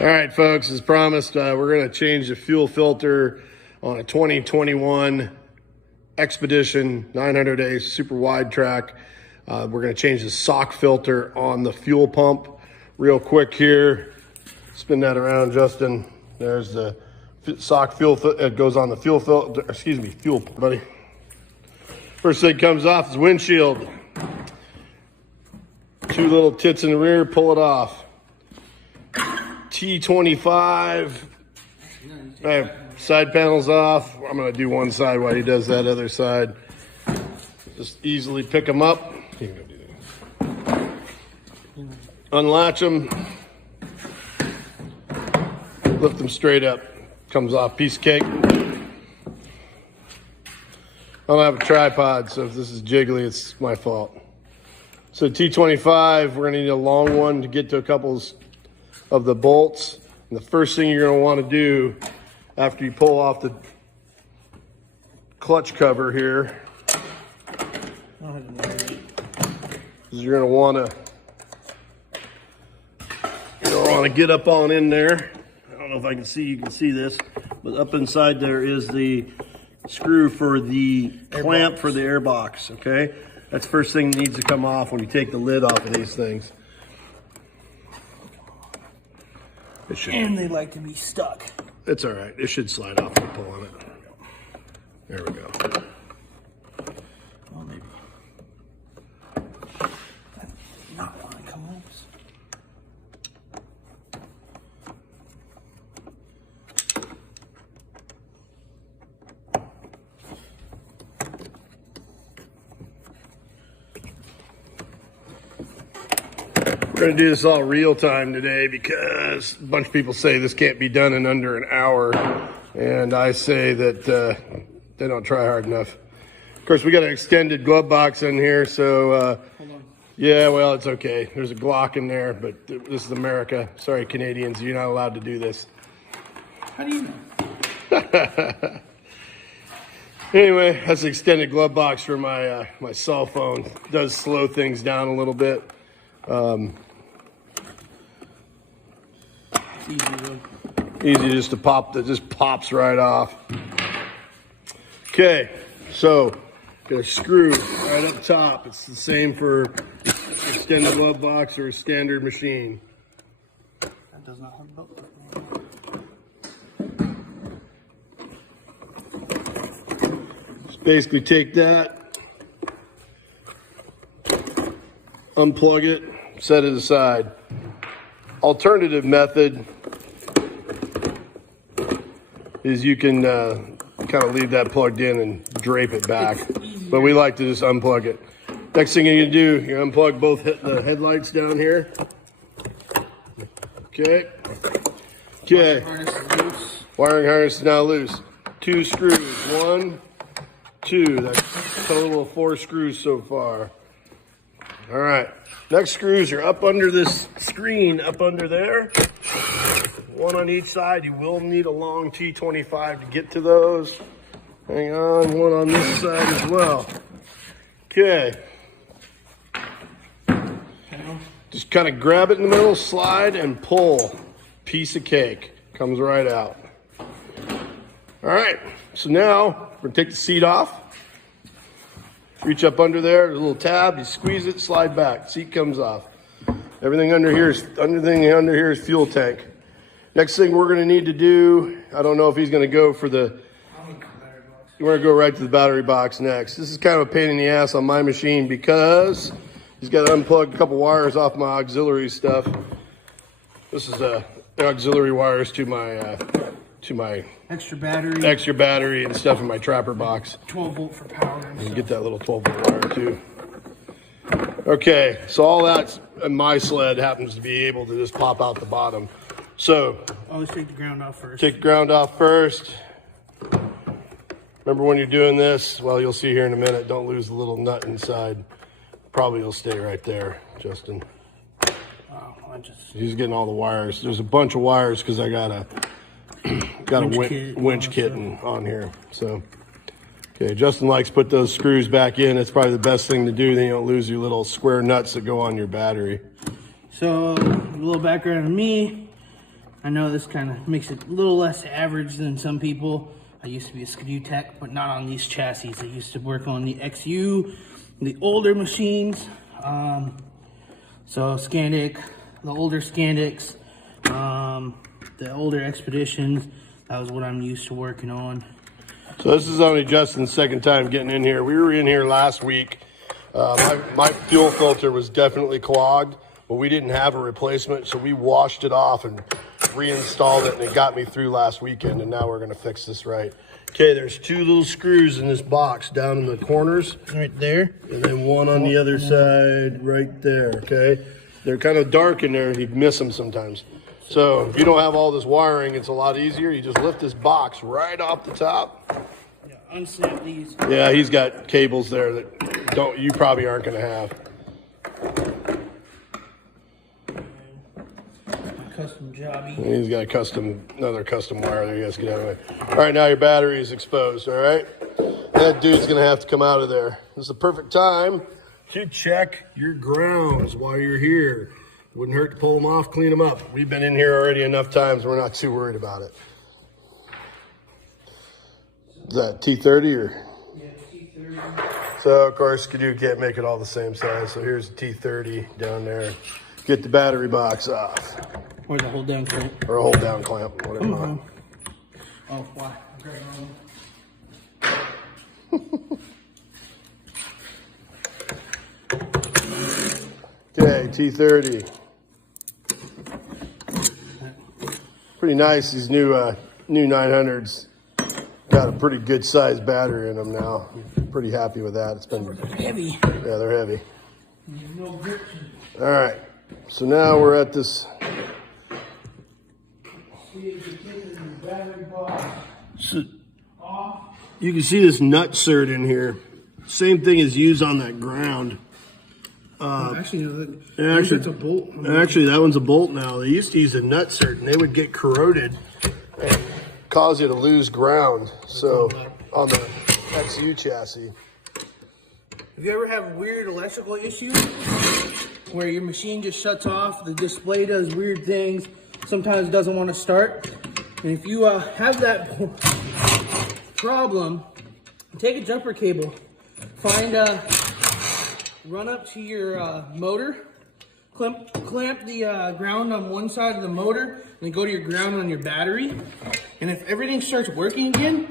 All right, folks, as promised, we're going to change the fuel filter on a 2021 Expedition 900 ACE super wide track. We're going to change the sock filter on the fuel pump real quick here. Spin that around, Justin. There's the sock fuel, it goes on the fuel filter, excuse me, fuel, buddy. First thing comes off is windshield. Two little tits in the rear, pull it off. T25, side panels off. I'm gonna do one side while he does that other side. Just easily pick them up. You can go do that. Unlatch them. Lift them straight up. Comes off, piece of cake. I don't have a tripod, so if this is jiggly, it's my fault. So T25, we're gonna need a long one to get to a couple of the bolts. And the first thing you're gonna wanna do after you pull off the clutch cover here is you're gonna wanna get up on in there. I don't know if I can see, you can see this, but up inside there is the screw for the clamp for the air box, okay? That's the first thing that needs to come off when you take the lid off of these things. And they like to be stuck. It's all right. It should slide off when you pull on it. There we go. Well, maybe. Not want to come loose. We're going to do this all real time today because a bunch of people say this can't be done in under an hour. And I say that they don't try hard enough. Of course, we got an extended glove box in here. So, yeah, well, it's okay. There's a Glock in there, but this is America. Sorry, Canadians, you're not allowed to do this. How do you know? Anyway, that's the extended glove box for my my cell phone. It does slow things down a little bit. Easy just to pop, that just pops right off. Okay, so got a screw right up top. It's the same for extended glove box or a standard machine. That does not have both. Just basically take that, unplug it, set it aside. Alternative method is you can kind of leave that plugged in and drape it back, but we like to just unplug it. Next thing you're gonna do, you unplug both the headlights down here. Okay. Okay. Wiring harness is now loose. 2 screws, 1, 2. That's a total of 4 screws so far. All right. Next screws are up under this screen, up under there. 1 on each side. You will need a long T25 to get to those. Hang on, 1 on this side as well. Okay. Just kind of grab it in the middle, slide, and pull. Piece of cake. Comes right out. All right, so now we're gonna take the seat off. Reach up under there, there's a little tab, you squeeze it, slide back, seat comes off. Everything under here is fuel tank. Next thing we're gonna need to do, I don't know if he's gonna go for the, we're gonna go right to the battery box next. This is kind of a pain in the ass on my machine because he's got to unplug a couple wires off my auxiliary stuff. This is the auxiliary wires to my extra battery and stuff in my trapper box. 12 volt for power. And you get that little 12 volt wire too. Okay, so all that in my sled happens to be able to just pop out the bottom. So always take the ground off first. Take the ground off first. Remember when you're doing this, well, you'll see here in a minute, don't lose the little nut inside. Probably will stay right there, Justin. Wow, he's getting all the wires. There's a bunch of wires because I got a winch kit on here. So, okay, Justin likes to put those screws back in. It's probably the best thing to do. Then you don't lose your little square nuts that go on your battery. So, a little background on me. I know this kind of makes it a little less average than some people. I used to be a Skidoo tech, but not on these chassis. I used to work on the XU, the older machines. So Scandic, the older Scandics, the older Expeditions. That was what I'm used to working on. So this is only Justin's second time getting in here. We were in here last week. My fuel filter was definitely clogged, but we didn't have a replacement, so we washed it off and reinstalled it, and it got me through last weekend, and now we're gonna fix this right. Okay, there's 2 little screws in this box down in the corners. Right there. And then one on the other side right there, okay? They're kind of dark in there, you miss them sometimes. So if you don't have all this wiring, it's a lot easier. You just lift this box right off the top. Yeah, unsnap these. Yeah, he's got cables there that you probably aren't gonna have. Custom jobby. And he's got another custom wire there. You guys get out of the way. All right, now your battery is exposed. All right, that dude's gonna have to come out of there. This is the perfect time to check your grounds while you're here. Wouldn't hurt to pull them off, clean them up. We've been in here already enough times. We're not too worried about it. Is that T30 or? Yeah, T30. So of course, Skidoo can't make it all the same size. So here's a T30 down there. Get the battery box off. Or the hold down clamp. Or a hold down clamp, whatever you want. Oh, why? Okay, T30. Pretty nice, these new 900s. Got a pretty good sized battery in them now. Pretty happy with that. It's been heavy. Yeah, they're heavy. No grip. All right, so now we're at this. So you can see this nut cert in here. Same thing is used on that ground. Actually, it's a bolt. Actually, that one's a bolt now. They used to use a nut cert, and they would get corroded and cause you to lose ground. So on the XU chassis. Have you ever had weird electrical issues where your machine just shuts off, the display does weird things, sometimes it doesn't want to start? And if you have that problem, take a jumper cable, run up to your motor, clamp the ground on one side of the motor, and then go to your ground on your battery. And if everything starts working again,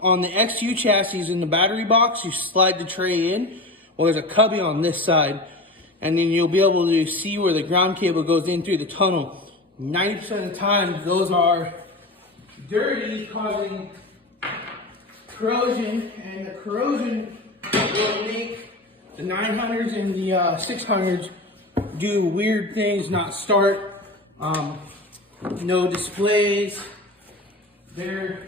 on the XU chassis in the battery box, you slide the tray in. Well, there's a cubby on this side, and then you'll be able to see where the ground cable goes in through the tunnel. 90% of the time, those are dirty, causing corrosion, and the corrosion will make the 900s and the 600s do weird things, not start, no displays. There's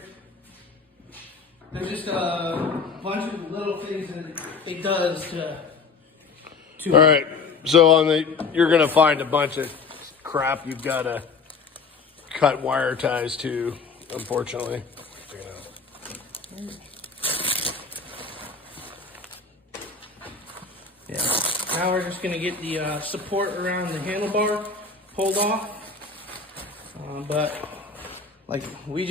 just a bunch of little things that it does to All right, so you're gonna find a bunch of crap you've got to cut wire ties to, unfortunately. Yeah. Now we're just gonna get the support around the handlebar pulled off. But like we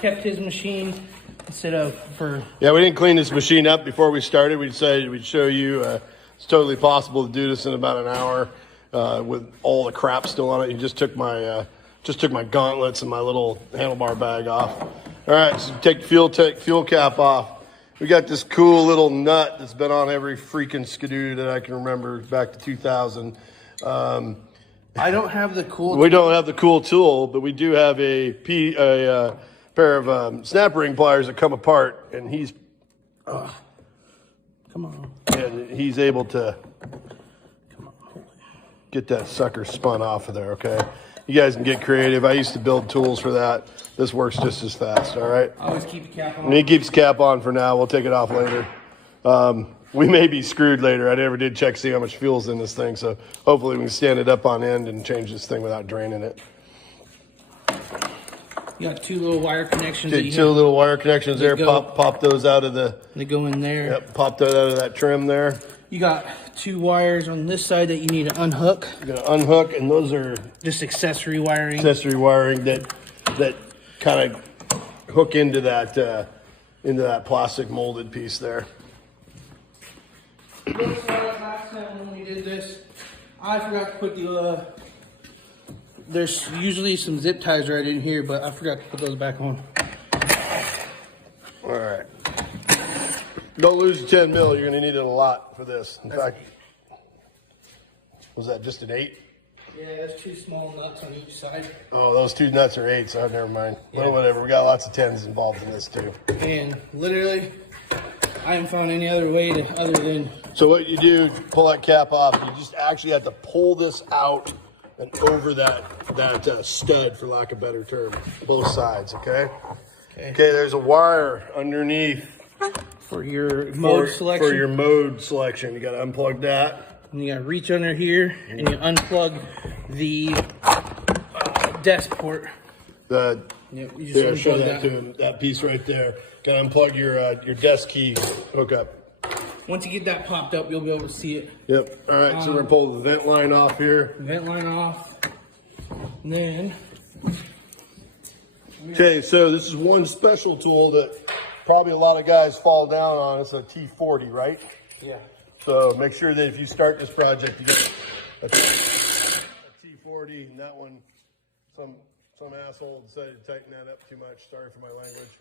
kept his machine instead of Yeah, we didn't clean this machine up before we started. We decided we'd show you it's totally possible to do this in about an hour with all the crap still on it. You just took my gauntlets and my little handlebar bag off. All right, so take the fuel cap off. We got this cool little nut that's been on every freaking Skidoo that I can remember back to 2000. I don't have the cool We don't have the cool tool, but we do have a pair of snap ring pliers that come apart, and he's able to get that sucker spun off of there, okay? You guys can get creative. I used to build tools for that. This works just as fast, all right? I always keep the cap on. And he keeps the cap on for now. We'll take it off later. We may be screwed later. I never did check to see how much fuel's in this thing, so hopefully we can stand it up on end and change this thing without draining it. You got two little wire connections. Two little wire connections there. Pop those out of the... They go in there. Yep, pop that out of that trim there. You got 2 wires on this side that you need to unhook. You're gonna unhook, and those are Just accessory wiring. accessory wiring that kind of hook into that plastic molded piece there. Last time when we did this, I forgot to put the, there's usually some zip ties right in here, but I forgot to put those back on. All right. Don't lose the 10 mil. You're gonna need it a lot for this. In fact, was that just an 8? Yeah, there's 2 small nuts on each side. Oh, those 2 nuts are 8s. Oh, never mind. Well, whatever. We got lots of 10s involved in this too. And literally, I haven't found any other way to, other than. So what you do, pull that cap off. You just actually have to pull this out and over that stud, for lack of a better term, both sides. Okay. Okay. There's a wire underneath For your mode selection. For your mode selection, you got to unplug that. And you got to reach under here and you unplug the desk port. You just show that to him. That piece right there. Got to unplug your desk key hookup. Once you get that popped up, you'll be able to see it. Yep. All right. So we're gonna pull the vent line off here. Vent line off. And then. Okay. So this is one special tool that probably a lot of guys fall down on. It's a T40, right? Yeah. So make sure that if you start this project, you get a T40, and that one, some asshole decided to tighten that up too much. Sorry for my language.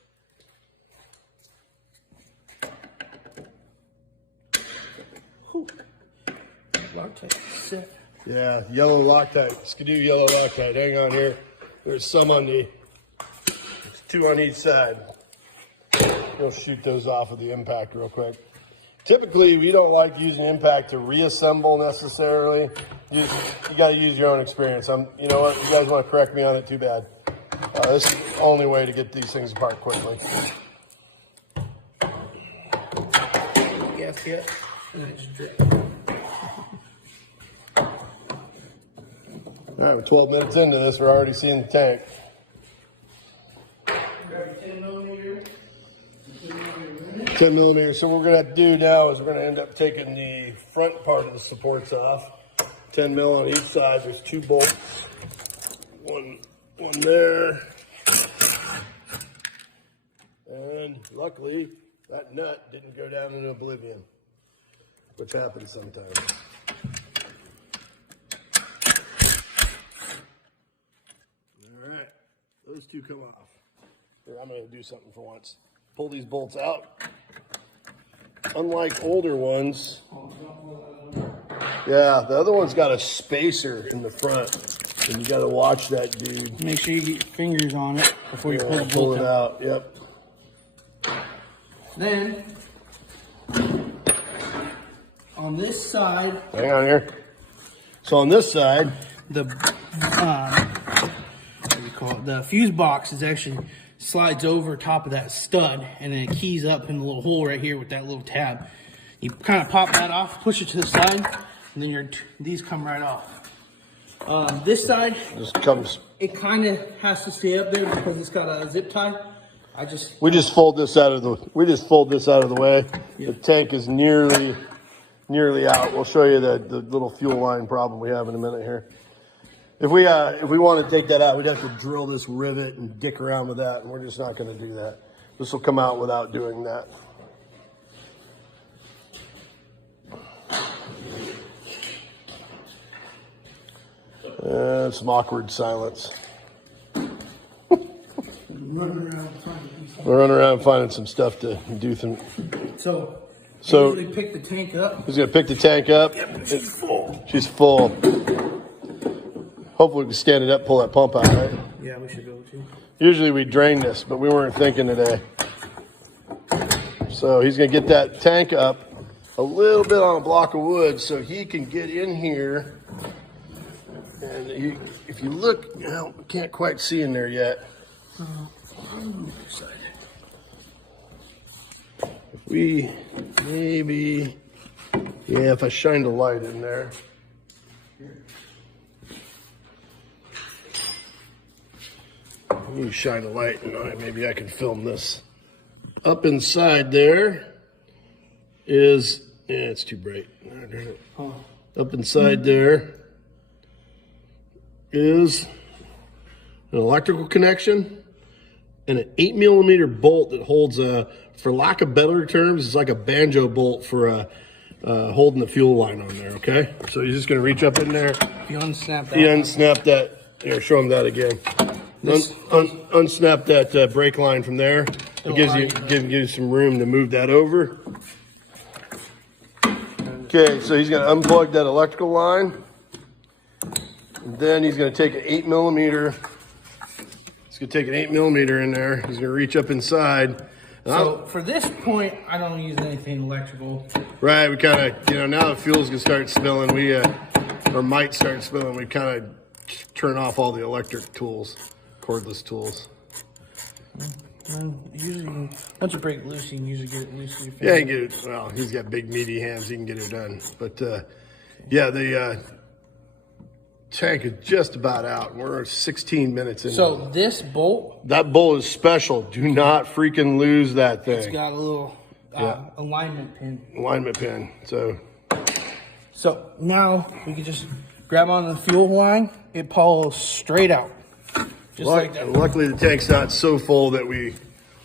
Whew. Loctite set. Yeah, yellow Loctite. Skidoo yellow Loctite. Hang on here. There's some on there's 2 on each side. We'll shoot those off with the impact real quick. Typically, we don't like using impact to reassemble necessarily. You got to use your own experience. You know what? You guys want to correct me on it? Too bad. This is the only way to get these things apart quickly. Gasket. And it's drip. All right, we're 12 minutes into this. We're already seeing the tank. Grab your 10 millimeter. 10 millimeters. So what we're going to do now is we're going to end up taking the front part of the supports off. 10 mil on each side. There's 2 bolts. One there. And luckily, that nut didn't go down into oblivion, which happens sometimes. All right, those 2 come off. Here, I'm going to do something for once. Pull these bolts out. Unlike older ones, yeah, the other one's got a spacer in the front, and you got to watch that, dude. Make sure you get your fingers on it before you pull it out. Yep. Then, on this side, hang on here. So on this side, the what do you call it? The fuse box is actually slides over top of that stud, and then it keys up in the little hole right here with that little tab. You kind of pop that off, push it to the side, and then these come right off. This side just comes. It kind of has to stay up there because it's got a zip tie. We just fold this out of the way. Yep. The tank is nearly out. We'll show you the little fuel line problem we have in a minute here. If we want to take that out, we'd have to drill this rivet and dick around with that, and we're just not going to do that. This will come out without doing that. Some awkward silence. We're running around finding some stuff to do. So we pick the tank up. He's going to pick the tank up. Yep, she's full. She's full. Hopefully we can stand it up, pull that pump out, right? Yeah, we should be able to. Usually we drain this, but we weren't thinking today. So he's going to get that tank up a little bit on a block of wood so he can get in here. And if you look, we can't quite see in there yet. If we maybe, if I shined a light in there. You shine a light and maybe I can film this. Up inside there is Yeah, it's too bright. Up inside there is an electrical connection and an 8mm bolt that holds a, for lack of better terms, it's like a banjo bolt for holding the fuel line on there, okay? So you're just gonna reach up in there. You unsnap that. You unsnap that. Here, show them that again. Unsnap that brake line from there. It gives you some room to move that over. Okay, so he's gonna unplug that electrical line. And then he's gonna take an 8mm. He's gonna take an 8mm in there. He's gonna reach up inside. So for this point, I don't use anything electrical. Right, we kind of, you know, now the fuel's gonna start spilling. We, or might start spilling. We kind of turn off all the electric tools, cordless tools. Usually, once you break it loose, you can usually get it loose. Yeah, you can get it. Well, he's got big meaty hands. He can get it done. But yeah, the tank is just about out. We're 16 minutes in. So this bolt, that bolt is special. Do not freaking lose that thing. it's got a little alignment pin. Alignment pin. So now we can just grab on the fuel line. It pulls straight out. Just like that. Luckily, the tank's not so full that we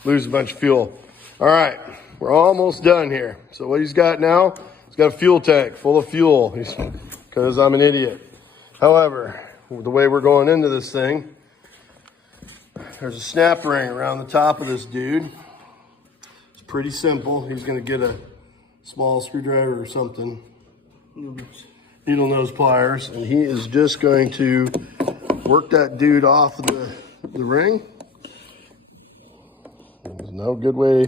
lose a bunch of fuel. All right, we're almost done here. So what he's got now, he's got a fuel tank full of fuel because I'm an idiot. However, the way we're going into this thing, there's a snap ring around the top of this dude. It's pretty simple. He's going to get a small screwdriver or something, needle nose pliers, and he is just going to work that dude off of the ring. There's no good way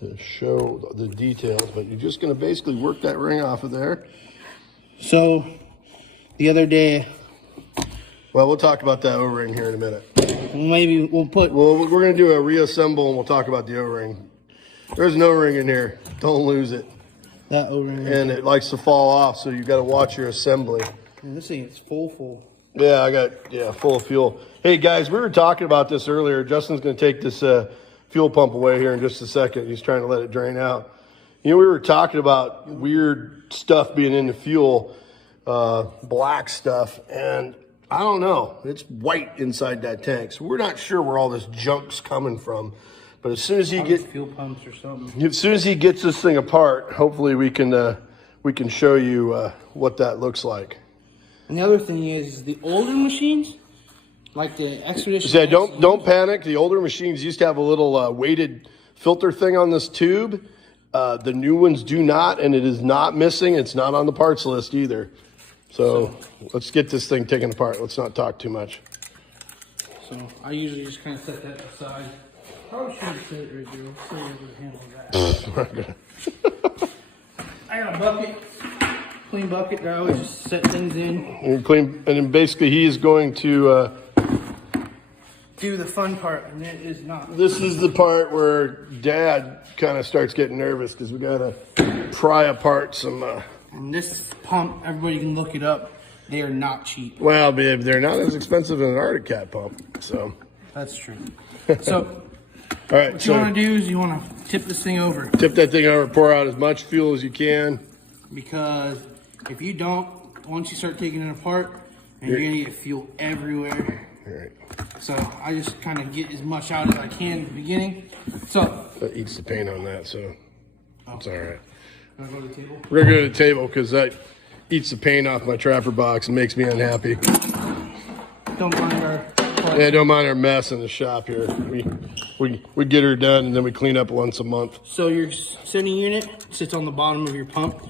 to show the details, but you're just going to basically work that ring off of there. So the other day, well, we'll talk about that O-ring here in a minute. maybe we'll put. Well, we're going to do a reassemble and we'll talk about the O-ring. There's an O-ring in here. Don't lose it. That O-ring. And it likes to fall off, so you've got to watch your assembly. This thing is full. Yeah, I got, full of fuel. Hey guys, we were talking about this earlier. Justin's going to take this fuel pump away here in just a second. He's trying to let it drain out. You know, we were talking about weird stuff being in the fuel, black stuff, and I don't know. It's white inside that tank, so we're not sure where all this junk's coming from. But as soon as he gets fuel pumps or something, as soon as he gets this thing apart, hopefully we can show you what that looks like. and the other thing is the older machines, like the Expedition. Yeah, don't panic. The older machines used to have a little weighted filter thing on this tube. The new ones do not, and it is not missing. It's not on the parts list either. So let's get this thing taken apart. Let's not talk too much. So I usually just kind of set that aside. Probably should have set it right there. Let's see if we can handle that. I got a bucket, clean bucket that I always just set things in. And clean, and then basically he is going to do the fun part, and it is not. This is the part where Dad kind of starts getting nervous because we got to pry apart some. And this pump, everybody can look it up. They are not cheap. Well, babe, they're not as expensive as an Arctic Cat pump, so. That's true. So, all right. what you want to do is you want to tip this thing over. Tip that thing over, pour out as much fuel as you can. Because if you don't, once you start taking it apart, and you're gonna get fuel everywhere. All right. So I just kind of get as much out as I can at the beginning. So That eats the paint on that, so it's all right. Wanna go to the table? We're gonna go to the table because that eats the paint off my trapper box and makes me unhappy. Don't mind our. Yeah, don't mind our mess in the shop here. We get her done and then we clean up once a month. So your sending unit sits on the bottom of your pump.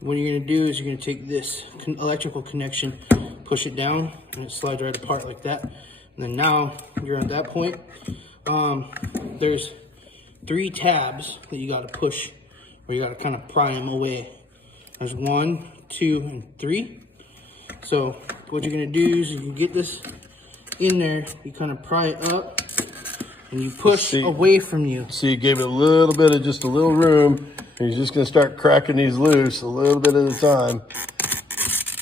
What you're gonna do is you're gonna take this electrical connection, push it down, and it slides right apart like that. And then now you're at that point. There's 3 tabs that you gotta push, or you gotta kind of pry them away. There's 1, 2, and 3. So what you're gonna do is you get this in there, you kind of pry it up, and you push away from you. See, gave it a little bit of just a little room. And he's just gonna start cracking these loose a little bit at a time.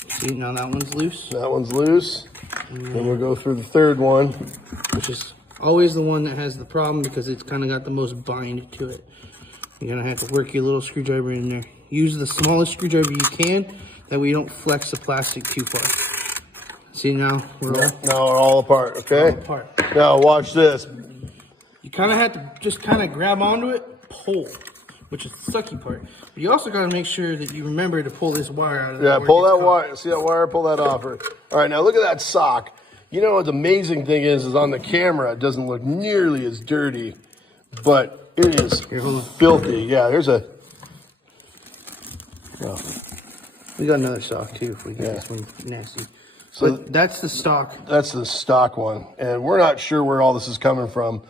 See, now that one's loose. That one's loose. Then we'll go through the third one. Which is always the one that has the problem because it's kind of got the most bind to it. You're gonna have to work your little screwdriver in there. Use the smallest screwdriver you can, that way you don't flex the plastic too far. See, now we're all apart, okay? all apart. Now watch this. You kind of have to just kind of grab onto it, pull, which is the sucky part. But you also got to make sure that you remember to pull this wire out of there. Yeah, pull that wire. See that wire? Pull that off. All right, now look at that sock. You know what the amazing thing is on the camera, it doesn't look nearly as dirty, but it is filthy. Yeah, there's a... Well, we got another stock too if we get this one nasty. So but that's the stock. That's the stock one. And we're not sure where all this is coming from.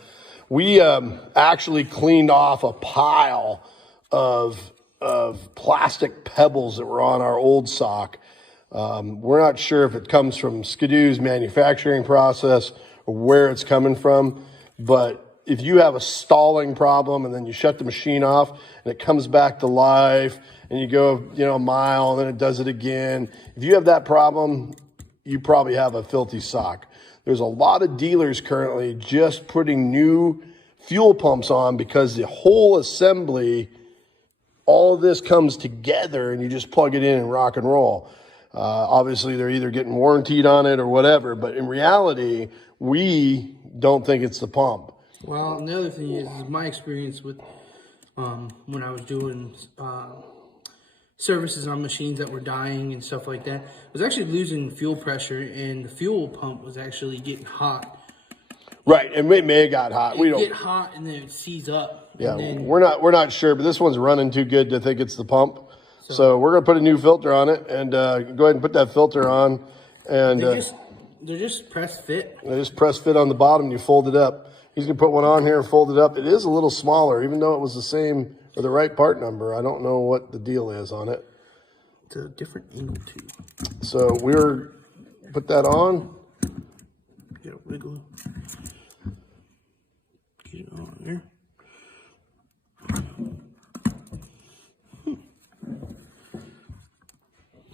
We actually cleaned off a pile of plastic pebbles that were on our old sock. We're not sure if it comes from Skidoo's manufacturing process or where it's coming from, but if you have a stalling problem and then you shut the machine off and it comes back to life and you go, a mile and then it does it again, if you have that problem, you probably have a filthy sock. There's a lot of dealers currently just putting new fuel pumps on because the whole assembly, all of this comes together and you just plug it in and rock and roll. Obviously, they're either getting warrantied on it or whatever, but in reality, we don't think it's the pump. Well, the other thing is my experience with when I was doing services on machines that were dying and stuff like that, I was actually losing fuel pressure, and the fuel pump was actually getting hot. Right, and it may have got hot. We don't get hot and then it seize up. Yeah, then, we're not sure, but this one's running too good to think it's the pump. So we're gonna put a new filter on it, and go ahead and put that filter on. And they're just press fit. They just press fit on the bottom. You fold it up. He's gonna put one on here and fold it up. It is a little smaller, even though it was the same or the right part number. I don't know what the deal is on it. It's a different angle too. So we're put that on. Get a wiggle. Get it on there.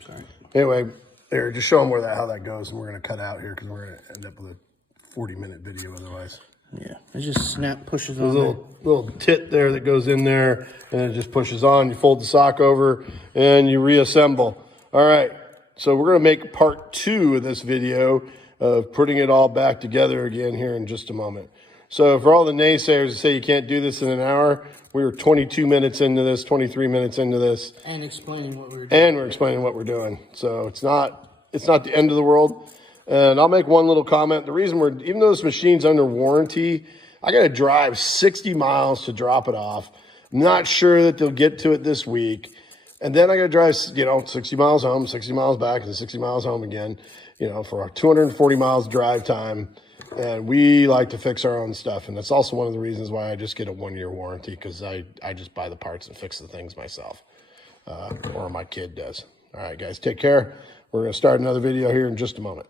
Sorry. Anyway, there, just show them how that goes, and we're gonna cut out here because we're gonna end up with a 40-minute video otherwise. Yeah, it just snap pushes There's on. a little tit there that goes in there, and it just pushes on. You fold the sock over, and you reassemble. All right, so we're gonna make part 2 of this video of putting it all back together again here in just a moment. So for all the naysayers that say you can't do this in an hour, we were 22 minutes into this, 23 minutes into this. And explaining what we're doing. And we're explaining what we're doing. So it's not the end of the world. And I'll make one little comment. The reason even though this machine's under warranty, I got to drive 60 miles to drop it off. I'm not sure that they'll get to it this week. And then I got to drive, 60 miles home, 60 miles back, and 60 miles home again, for 240 miles drive time. And we like to fix our own stuff. And that's also one of the reasons why I just get a 1-year warranty, because I just buy the parts and fix the things myself. Or my kid does. All right, guys, take care. We're going to start another video here in just a moment.